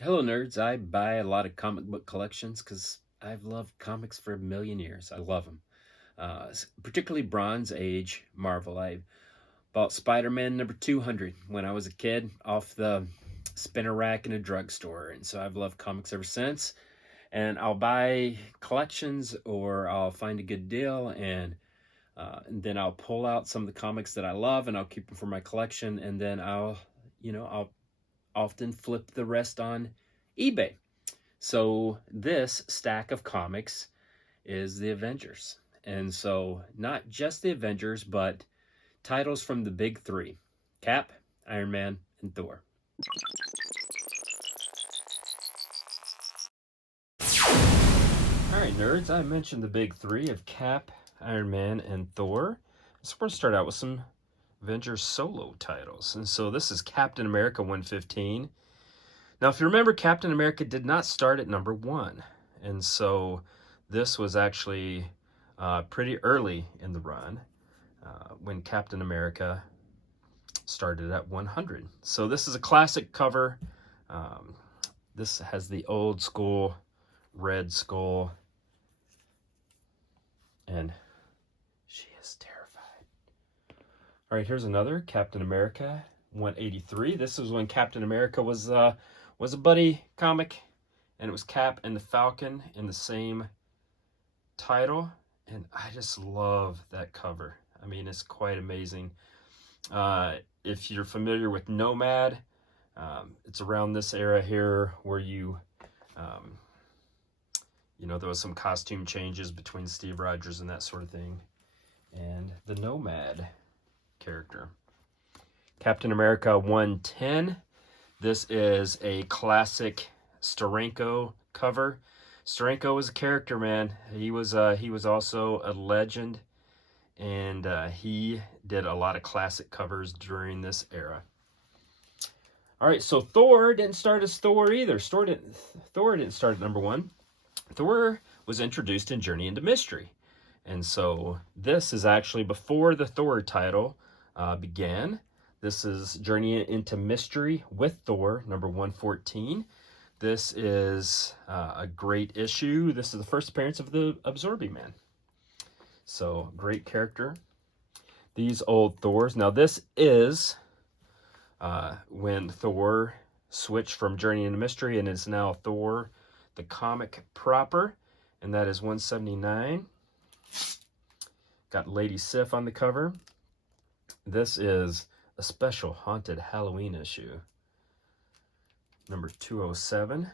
Hello, nerds. I buy a lot of comic book collections because I've loved comics for a million years. I love them. Particularly Bronze Age Marvel. I bought Spider-Man number 200 when I was a kid off the spinner rack in a drugstore. And so I've loved comics ever since. And I'll buy collections or I'll find a good deal and then I'll pull out some of the comics that I love and I'll keep them for my collection. And then I'll often flip the rest on eBay. So this stack of comics is the Avengers. And so not just the Avengers, but titles from the big three: Cap, Iron Man, and Thor. All right, nerds, I mentioned the big three of Cap, Iron Man, and Thor. So we're going to start out with some Avengers solo titles. And so this is Captain America 115. Now, if you remember, Captain America did not start at number 1. And so this was actually pretty early in the run when Captain America started at 100. So this is a classic cover. This has the old school Red Skull. And she is terrified. All right, here's another Captain America 183. This is when Captain America was a buddy comic, and it was Cap and the Falcon in the same title, and I just love that cover. I mean, it's quite amazing. If you're familiar with Nomad, it's around this era here where there was some costume changes between Steve Rogers and that sort of thing, and the Nomad character. Captain America 110. This is a classic Steranko cover. Steranko was a character, man. He was also a legend, and he did a lot of classic covers during this era. All right, so Thor didn't start as Thor either. Thor didn't start at number 1. Thor was introduced in Journey into Mystery, and so this is actually before the Thor title began. This is Journey into Mystery with Thor, number 114. This is a great issue. This is the first appearance of the Absorbing Man. So, great character. These old Thors. Now, this is when Thor switched from Journey into Mystery and is now Thor, the comic proper. And that is 179. Got Lady Sif on the cover. This is a special haunted Halloween issue, number 207.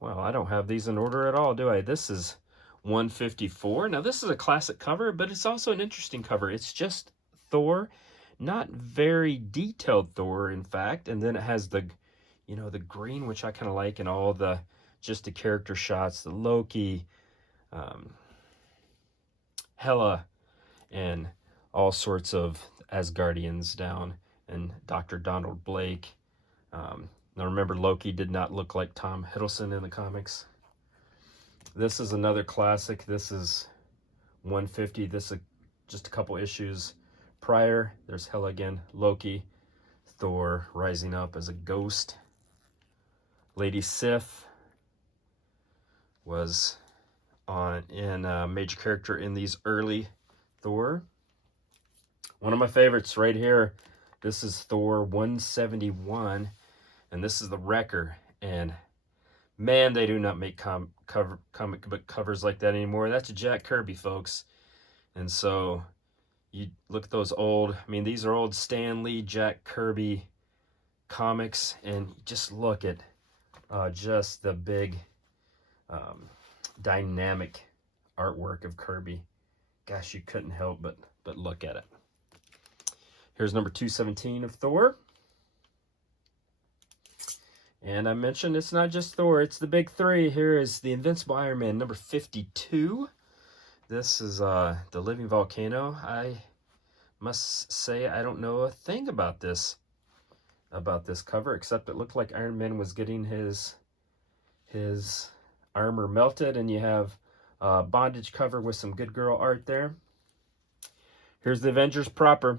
Well, I don't have these in order at all, do I? This is 154. Now, this is a classic cover, but it's also an interesting cover. It's just Thor, not very detailed Thor, in fact, and then it has the green, which I kind of like, and all the character shots, the Loki, Hela, and all sorts of Asgardians down, and Dr. Donald Blake. Now remember, Loki did not look like Tom Hiddleston in the comics. This is another classic. This is 150. This is just a couple issues prior. There's Hela again, Loki, Thor rising up as a ghost. Lady Sif was in a major character in these early Thor. One of my favorites right here. This is Thor 171, and this is the Wrecker. And man, they do not make comic book covers like that anymore. That's Jack Kirby, folks. And so you look at those old, these are old Stan Lee, Jack Kirby comics, and just look at just the big dynamic artwork of Kirby. Gosh, you couldn't help but look at it. Here's number 217 of Thor. And I mentioned it's not just Thor, it's the big three. Here is the Invincible Iron Man, number 52. This is the Living Volcano. I must say I don't know a thing about this cover, except it looked like Iron Man was getting his armor melted, and you have a bondage cover with some good girl art there. Here's the Avengers proper.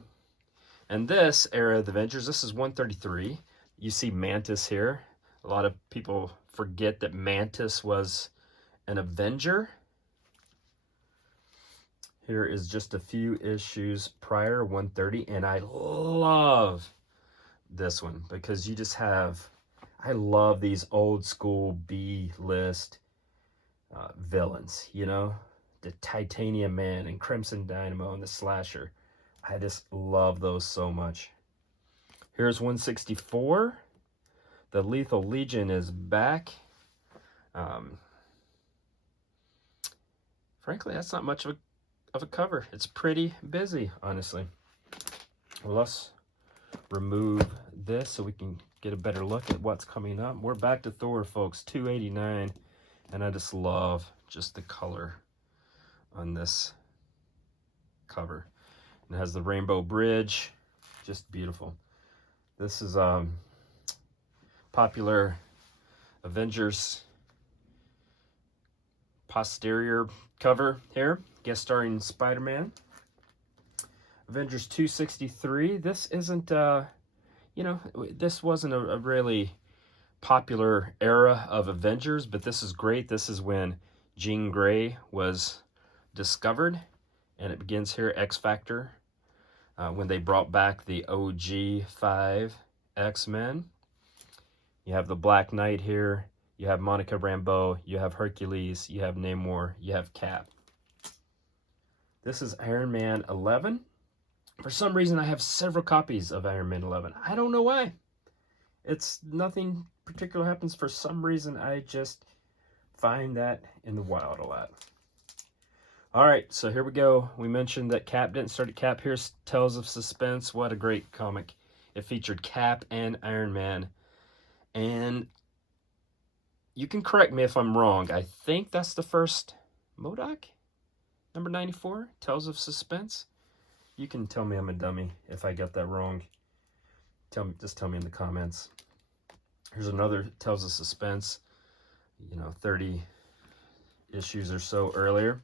And this era of the Avengers, this is 133. You see Mantis here, A lot of people forget that Mantis was an Avenger. Here is just a few issues prior, 130, and I love this one because you just have, I love these old school B-list villains, you know, the Titanium Man and Crimson Dynamo and the Slasher. I just love those so much. Here's 164. The Lethal Legion is back. Frankly, that's not much of a cover. It's pretty busy, honestly. Well, let's remove this so we can get a better look at what's coming up. We're back to Thor, folks, 289, and I just love just the color on this cover. It has the rainbow bridge, just beautiful. This is popular Avengers posterior cover here, guest starring Spider-Man. Avengers 263. This isn't, you know, this wasn't a really popular era of Avengers, but this is great. This is when Jean Grey was discovered, and it begins here, X Factor, when they brought back the OG 5 X-Men. You have the Black Knight here, you have Monica Rambeau, you have Hercules, you have Namor, you have Cap. This is Iron Man 11. For some reason, I have several copies of Iron Man 11. I don't know why. It's nothing particular happens. For some reason, I just find that in the wild a lot. All right, so here we go. We mentioned that Cap didn't start at Cap. Here's Tales of Suspense. What a great comic. It featured Cap and Iron Man. And you can correct me if I'm wrong. I think that's the first MODOK, number 94, Tales of Suspense. You can tell me I'm a dummy if I get that wrong. Just tell me in the comments. Here's another Tales of Suspense, you know, 30 issues or so earlier.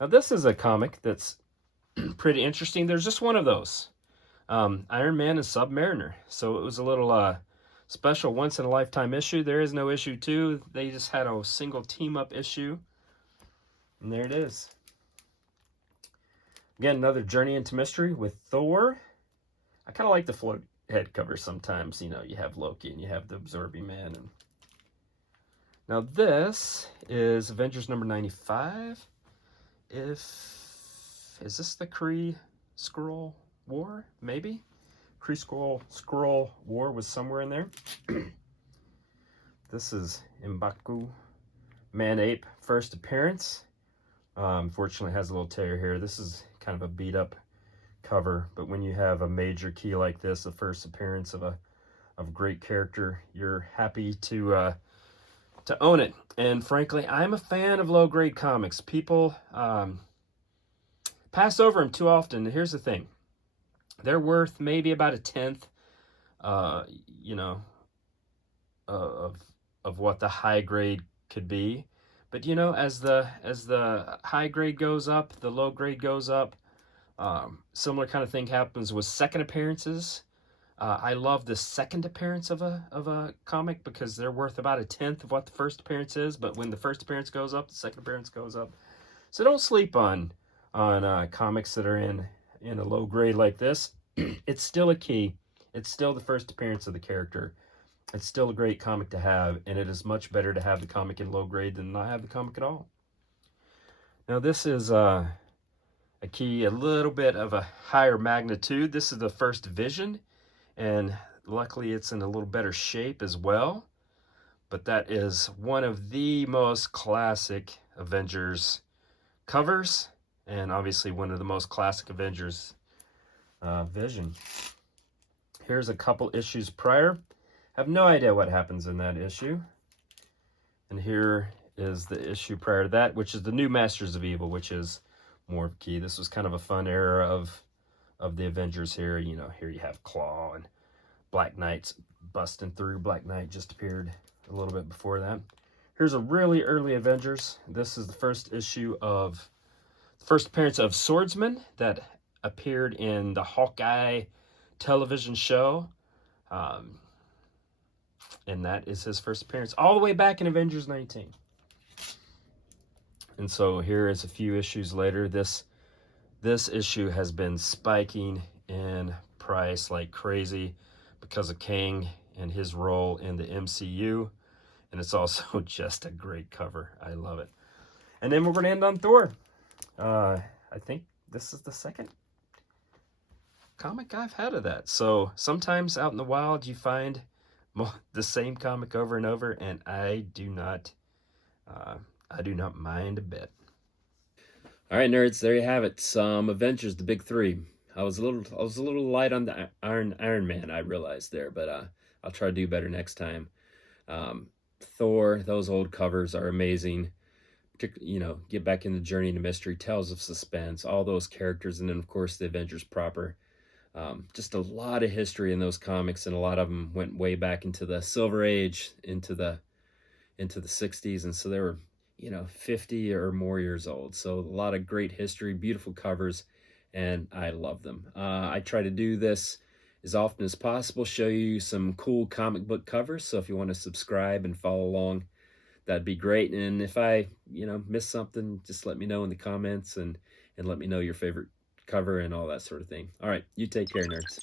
Now this is a comic that's pretty interesting. There's just one of those. Iron Man and Submariner. So it was a little special once-in-a-lifetime issue. There is no issue 2. They just had a single team-up issue. And there it is. Again, another journey into mystery with Thor. I kind of like the float head cover sometimes. You know, you have Loki and you have the Absorbing Man. And now this is Avengers number 95. Is this the Kree-Skrull War? Maybe? Kree-Skrull War was somewhere in there. This is M'Baku, Man-Ape, first appearance. Unfortunately, it has a little tear here. This is kind of a beat-up cover, but when you have a major key like this, the first appearance of a great character, you're happy to own it. And frankly, I'm a fan of low-grade comics. People pass over them too often. Here's the thing. They're worth maybe about a tenth, you know, of what the high grade could be. But you know, as the high grade goes up, the low grade goes up. Similar kind of thing happens with second appearances. I love the second appearance of a comic because they're worth about a tenth of what the first appearance is. But when the first appearance goes up, the second appearance goes up. So don't sleep on comics that are in a low grade like this. It's still a key. It's still the first appearance of the character. It's still a great comic to have, and it is much better to have the comic in low grade than not have the comic at all. Now this is a key a little bit of a higher magnitude. This is the first Vision, and luckily it's in a little better shape as well. But that is one of the most classic Avengers covers, and obviously one of the most classic Avengers Vision. Here's a couple issues prior. Have no idea what happens in that issue. And here is the issue prior to that, which is the new Masters of Evil, which is more of key. This was kind of a fun era of the Avengers here. You know, here you have Claw and Black Knight's busting through. Black Knight just appeared a little bit before that. Here's a really early Avengers. This is the first issue of, first appearance of Swordsman that appeared in the Hawkeye television show. And that is his first appearance all the way back in Avengers 19. And so here is a few issues later. This issue has been spiking in price like crazy because of Kang and his role in the MCU. And it's also just a great cover. I love it. And then we're going to end on Thor. I think this is the second comic I've had of that. So sometimes out in the wild you find the same comic over and over, and I do not mind a bit. All right, nerds, there you have it. Some Avengers, the big three. I was a little light on the Iron Man, I realized there, but I'll try to do better next time. Thor, those old covers are amazing. You know, get back in the Journey into Mystery, Tales of Suspense, all those characters, and then of course the Avengers proper. Just a lot of history in those comics, and a lot of them went way back into the Silver Age, into the 60s, and so they were, you know, 50 or more years old. So a lot of great history, beautiful covers, and I love them. I try to do this as often as possible, show you some cool comic book covers. So if you want to subscribe and follow along, that'd be great. And if I, you know, miss something, just let me know in the comments, and let me know your favorite cover and all that sort of thing. All right, you take care, nerds.